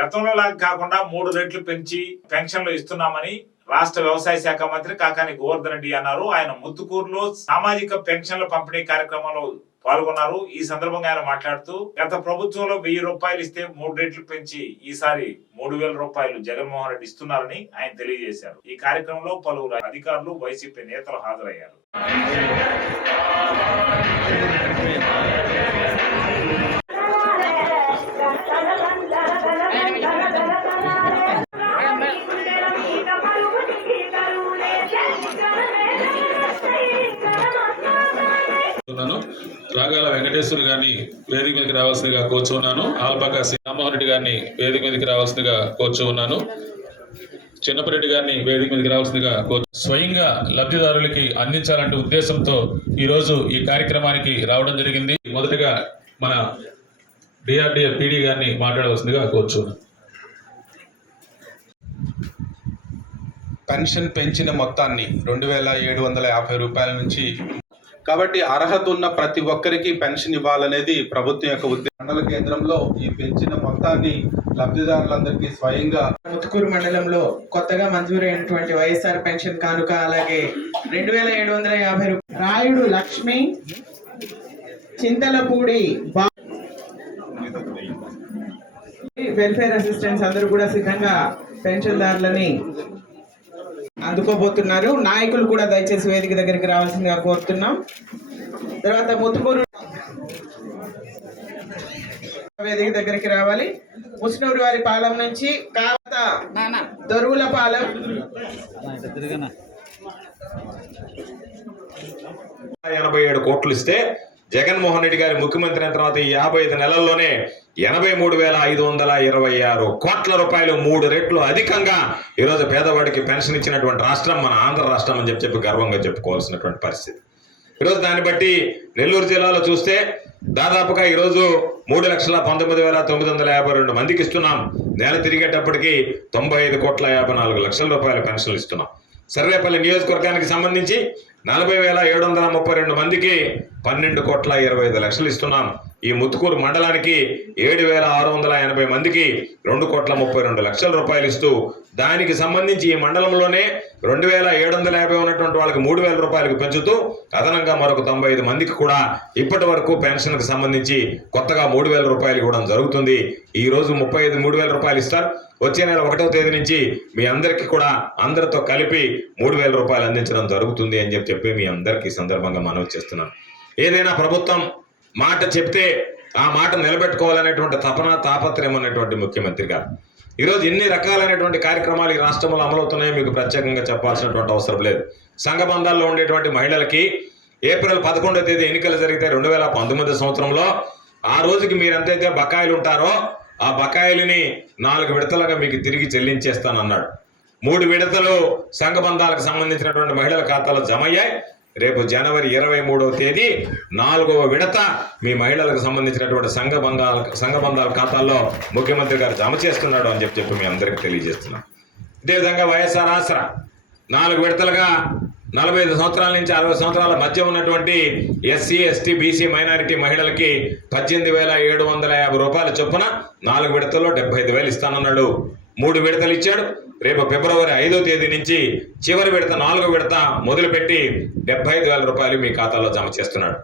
గతంలో లాగా కాకుండా మూడు రెట్లు పెంచి పెన్షన్లు ఇస్తున్నామని రాష్ట్ర వ్యవసాయ శాఖ మంత్రి కాకాని గోవర్ధన్ రెడ్డి అన్నారు. ఆయన ముత్తుకూరులో సామాజిక పెన్షన్ల పంపిణీ కార్యక్రమంలో పాల్గొన్నారు. ఈ సందర్భంగా ఆయన మాట్లాడుతూ గత ప్రభుత్వంలో వెయ్యి రూపాయలు ఇస్తే మూడు రెట్లు పెంచి ఈసారి మూడు వేల రూపాయలు జగన్మోహన్ రెడ్డి ఇస్తున్నారని ఆయన తెలియజేశారు. ఈ కార్యక్రమంలో పలువురు అధికారులు వైసీపీ నేతలు హాజరయ్యారు. ఉన్నాను రాగాల వెంకటేశ్వర్ గారిని వేదిక మీదకి రావాల్సిందిగా కోరుచు ఆల్పాక శ్రీరామోహన్ రెడ్డి గారిని వేదిక మీదకి రావాల్సిందిగా కోరుచు చిన్నపరెడ్డి గారిని వేదిక మీదకి రావాల్సిందిగా కోరు స్వయంగా లబ్ధిదారులకి అందించాలంటే ఉద్దేశంతో ఈరోజు ఈ కార్యక్రమానికి రావడం జరిగింది. మొదటగా మన డిఆర్డిఏ పీడీ గారిని మాట్లాడవలసిందిగా కోరుచు పెన్షన్ పెంచిన మొత్తాన్ని రెండు వేల ఏడు వందల యాభై రూపాయల నుంచి కాబట్టి అర్హత ఉన్న ప్రతి ఒక్కరికి పెన్షన్ ఇవ్వాలనేది ప్రభుత్వం యొక్క ఉద్దేశం. మండల కేంద్రంలో ఈ పెంచిన మొత్తాన్ని లబ్ధిదారులందరికీ స్వయంగా ముత్తుకూరు మండలంలో కొత్తగా మంజూరైనటువంటి వైఎస్ఆర్ పెన్షన్ కానుక అలాగే రెండు వేల ఏడు వందల యాభై రూపాయలు రాయుడు లక్ష్మి చింతలపూడి బా వెల్ఫేర్ అసిస్టెంట్స్ అందరూ కూడా సిద్ధంగా పెన్షన్దారులని అందుకోబోతున్నారు. నాయకులు కూడా దయచేసి వేదిక దగ్గరికి రావాల్సిందిగా కోరుతున్నాం. తర్వాత ముత్తుకూరు వేదిక దగ్గరికి రావాలి. ముస్నూరు వారి పాలెం నుంచి కావత దొరువుల పాలెం. ఎనభై ఏడు కోట్లు ఇస్తే జగన్మోహన్ రెడ్డి గారి ముఖ్యమంత్రి అయిన తర్వాత ఈ యాభై ఐదు నెలల్లోనే ఎనభై మూడు వేల ఐదు వందల ఇరవై ఆరు కోట్ల రూపాయలు మూడు రెట్లు అధికంగా ఈరోజు పేదవాడికి పెన్షన్ ఇచ్చినటువంటి రాష్ట్రం మన ఆంధ్ర రాష్ట్రం అని చెప్పి చెప్పి గర్వంగా చెప్పుకోవాల్సినటువంటి పరిస్థితి. ఈరోజు దాన్ని బట్టి నెల్లూరు జిల్లాలో చూస్తే దాదాపుగా ఈరోజు మూడు లక్షల పంతొమ్మిది వేల తొమ్మిది వందల యాభై రెండు మందికి ఇస్తున్నాం. నెల తిరిగేటప్పటికి తొంభై ఐదు కోట్ల యాభై నాలుగు లక్షల రూపాయల పెన్షన్లు ఇస్తున్నాం. సర్వేపల్లి నియోజకవర్గానికి సంబంధించి నలభై వేల ఏడు వందల ముప్పై రెండు మందికి పన్నెండు కోట్ల ఇరవై ఐదు లక్షలు ఇస్తున్నాం. ఈ ముత్తుకూరు మండలానికి ఏడు వేల ఆరు వందల ఎనభై మందికి రెండు కోట్ల ముప్పై రెండు లక్షల రూపాయలు ఇస్తూ దానికి సంబంధించి ఈ మండలంలోనే రెండు వేల ఏడు వందల యాభై ఉన్నటువంటి వాళ్ళకి మూడు వేల రూపాయలకు పెంచుతూ అదనంగా మరొక తొంభై ఐదు మందికి కూడా ఇప్పటి వరకు పెన్షన్కి సంబంధించి కొత్తగా మూడు వేల రూపాయలు ఇవ్వడం జరుగుతుంది. ఈ రోజు ముప్పై ఐదు మూడు వేల రూపాయలు ఇస్తారు. వచ్చే నెల ఒకటవ తేదీ నుంచి మీ అందరికీ కూడా అందరితో కలిపి మూడు వేల రూపాయలు అందించడం జరుగుతుంది అని చెప్పి చెప్పి మీ అందరికీ సందర్భంగా మనవి చేస్తున్నాను. ఏదైనా ప్రభుత్వం మాట చెప్తే ఆ మాట నిలబెట్టుకోవాలనేటువంటి తపన తాపత్రయం ఉన్నటువంటి ముఖ్యమంత్రి గారు. ఈరోజు ఎన్ని రకాలైనటువంటి కార్యక్రమాలు ఈ రాష్ట్రంలో అమలవుతున్నాయో మీకు ప్రత్యేకంగా చెప్పాల్సినటువంటి అవసరం లేదు. సంఘబంధాల్లో ఉండేటువంటి మహిళలకి ఏప్రిల్ పదకొండవ తేదీ ఎన్నికలు జరిగితే రెండు వేల పంతొమ్మిది సంవత్సరంలో ఆ రోజుకి మీరు ఎంతైతే బకాయిలు ఉంటారో ఆ బకాయిలని నాలుగు విడతలుగా మీకు తిరిగి చెల్లించేస్తానన్నాడు. మూడు విడతలు సంఘబంధాలకు సంబంధించినటువంటి మహిళల ఖాతాలో జమ అయ్యాయి రేపు జనవరి ఇరవై మూడవ తేదీ నాలుగవ విడత మీ మహిళలకు సంబంధించినటువంటి సంఘ బంధాల సంఘ బంధాల ఖాతాల్లో ముఖ్యమంత్రి గారు జమ చేస్తున్నాడు అని చెప్పి చెప్పి మీ అందరికీ తెలియజేస్తున్నాం. అదేవిధంగా వైఎస్ఆర్ ఆసరా నాలుగు విడతలుగా నలభై ఐదు సంవత్సరాల నుంచి అరవై సంవత్సరాల మధ్య ఉన్నటువంటి ఎస్సీ ఎస్టీ బీసీ మైనారిటీ మహిళలకి పద్దెనిమిది వేల ఏడు వందల యాభై రూపాయల చొప్పున నాలుగు విడతల్లో డెబ్బై ఐదు వేలు ఇస్తానన్నాడు. మూడు విడతలు ఇచ్చాడు. రేపు ఫిబ్రవరి ఐదో తేదీ నుంచి చివరి విడత నాలుగో విడత మొదలుపెట్టి డెబ్బై ఐదు వేల రూపాయలు మీ ఖాతాలో జమ చేస్తున్నాడు.